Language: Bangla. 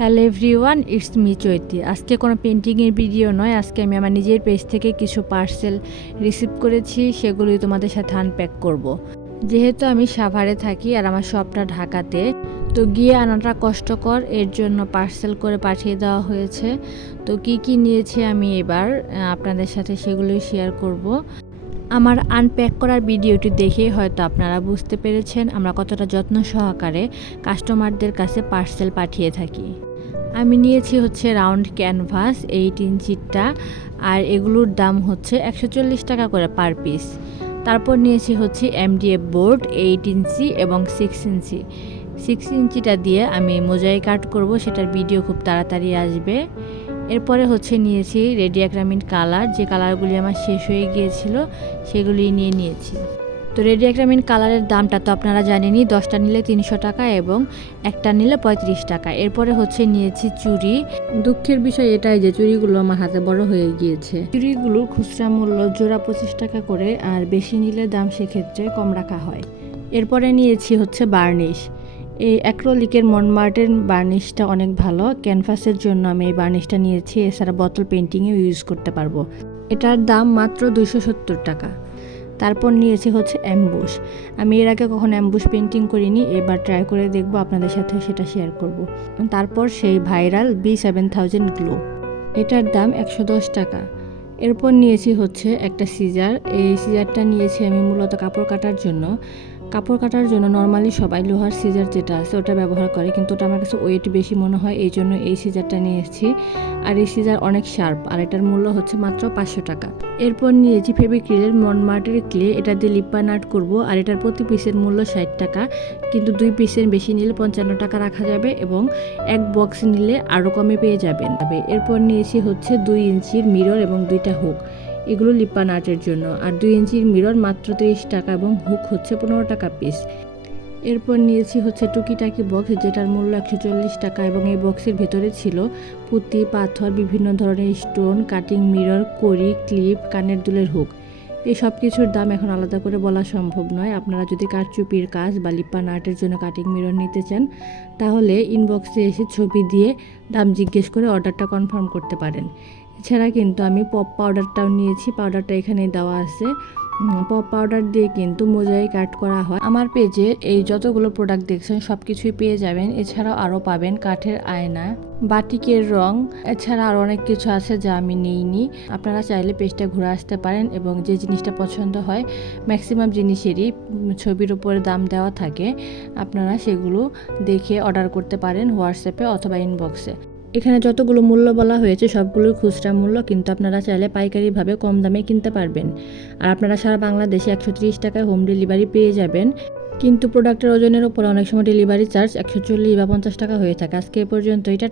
Hello everyone it's me Chaiti আজকে কোনো পেন্টিংয়ের ভিডিও নয়, আজকে আমি আমার নিজের পেজ থেকে কিছু পার্সেল রিসিভ করেছি সেগুলি তোমাদের সাথে আনপ্যাক করব। যেহেতু আমি সাভারে থাকি আর আমার শপটা ঢাকাতে, তো গিয়ে আনাটা কষ্টকর, এর জন্য পার্সেল করে পাঠিয়ে দেওয়া হয়েছে তো কি কি নিয়েছি আমি এবার আপনাদের সাথে সেগুলোই শেয়ার করব। আমার আনপ্যাক করার ভিডিওটি দেখে হয়তো আপনারা বুঝতে পেরেছেন, আমরা কতটা যত্ন সহকারে কাস্টমারদের কাছে পার্সেল পাঠিয়ে থাকি আমি নিয়েছি হচ্ছে রাউন্ড ক্যানভাস এইট ইঞ্চিটা আর এগুলোর দাম হচ্ছে একশো চল্লিশ টাকা করে পার পিস তারপর নিয়েছি হচ্ছে এমডিএফ বোর্ড এইট ইঞ্চি এবং সিক্স ইঞ্চি। সিক্স ইঞ্চিটা দিয়ে আমি মোজাইক কাট করব, সেটার ভিডিও খুব তাড়াতাড়ি আসবে। এরপরে হচ্ছে নিয়েছি রেডিয়াগ্রামিন কালার যে কালারগুলি আমার শেষ হয়ে গিয়েছিল, সেগুলি নিয়ে নিয়েছি। তো রেডি রেডিয়াগ্রামিন কালারের দামটা তো আপনারা জানেনই দশটা নিলে তিনশো টাকা এবং একটা নিলে পঁয়ত্রিশ টাকা। এরপরে হচ্ছে নিয়েছি চুড়ি। দুঃখের বিষয় এটাই যে চুড়িগুলো আমার হাতে বড় হয়ে গিয়েছে। চুড়িগুলোর খুচরা মূল্য জোড়া পঁচিশ টাকা করে আর বেশি নিলে দাম সেক্ষেত্রে কম রাখা হয়। এরপরে নিয়েছি হচ্ছে বার্নিশ। এই অ্যাক্রোলিকের মনমার্টের বার্নিশটা অনেক ভালো। ক্যানভাসের জন্য আমি এই বার্নিশটা নিয়েছি এছাড়া বোতল পেন্টিংয়েও ইউজ করতে পারব। এটার দাম মাত্র দুইশো সত্তর টাকা। তারপর নিয়েছি হচ্ছে অ্যাম্বুস আমি এর আগে কখনো অ্যাম্বুশ পেন্টিং করিনি, এবার ট্রাই করে দেখব আপনাদের সাথে সেটা শেয়ার করব। তারপর সেই viral B seven thousand glue এটার দাম একশো দশ টাকা। এরপর নিয়েছি হচ্ছে একটা সিজার এই সিজারটা নিয়েছি আমি মূলত কাপড় কাটার জন্য। কাপড় কাটার জন্য নর্মালি সবাই লোহার সিজার যেটা আছে ওটা ব্যবহার করে, কিন্তু ওটা আমার কাছে ওয়েট বেশি মনে হয়, এই জন্য এই সিজারটা নিয়ে এসেছি। আর এই সিজার অনেক শার্প আর এটার মূল্য হচ্ছে মাত্র পাঁচশো টাকা। এরপর নিয়েছি ফেবিক্রিলের মনমার্টের ক্লে এটা দিয়ে লিপ্পান আর্ট করব, আর এটার প্রতি পিসের মূল্য ষাট টাকা, কিন্তু দুই পিসের বেশি নিলে পঞ্চান্ন টাকা রাখা যাবে এবং এক বক্স নিলে আরও কমে পেয়ে যাবেন। তবে এরপর নিয়েছি হচ্ছে দুই ইঞ্চির মিরর এবং দুইটা হুক এগুলো লিপ্পান আর্টের জন্য। আর দুই ইঞ্চির মিরর মাত্র তিরিশ টাকা এবং হুক হচ্ছে পনেরো টাকা পিস এরপর নিয়েছি হচ্ছে টুকিটাকি বক্স যেটার মূল্য একশো চল্লিশ টাকা এবং এই বক্সের ভেতরে ছিল পুঁতি, পাথর, বিভিন্ন ধরনের স্টোন কাটিং মিরর কড়ি ক্লিপ কানের দুলের হুক। এই সব কিছুর দাম এখন আলাদা করে বলা সম্ভব নয়। আপনারা যদি কারচুপির কাজ বা লিপ্পান আর্টের জন্য কাটিং মিরর নিতে চান, তাহলে ইনবক্সে এসে ছবি দিয়ে দাম জিজ্ঞেস করে অর্ডারটা কনফার্ম করতে পারেন। এছাড়া কিন্তু আমি পপ পাউডারটাও নিয়েছি পাউডারটা এখানে দেওয়া আছে। পপ পাউডার দিয়ে কিন্তু মোজাইক আর্ট করা হয়। আমার পেজে এই যতগুলো প্রোডাক্ট দেখছেন সব কিছুই পেয়ে যাবেন। এছাড়াও আরও পাবেন কাঠের আয়না, বাটিকের রং, এছাড়া আরও অনেক কিছু আছে যা আমি নিইনি। আপনারা চাইলে পেজটা ঘুরে আসতে পারেন এবং যে জিনিসটা পছন্দ হয় ম্যাক্সিমাম জিনিসেরই ছবির উপরে দাম দেওয়া থাকে, আপনারা সেগুলো দেখে অর্ডার করতে পারেন হোয়াটসঅ্যাপে অথবা ইনবক্সে এখানে যতগুলো মূল্য বলা হয়েছে, সবগুলোর খুচরা মূল্য কিন্তু আপনারা চাইলে পাইকারিভাবে কম দামে কিনতে পারবেন। আর আপনারা সারা বাংলাদেশে একশো ত্রিশ টাকায় হোম ডেলিভারি পেয়ে যাবেন। কিন্তু প্রোডাক্টের ওজনের ওপর অনেক সময় ডেলিভারি চার্জ একশো চল্লিশ বা পঞ্চাশ টাকা হয়ে থাকে। আজকে এ পর্যন্ত এটা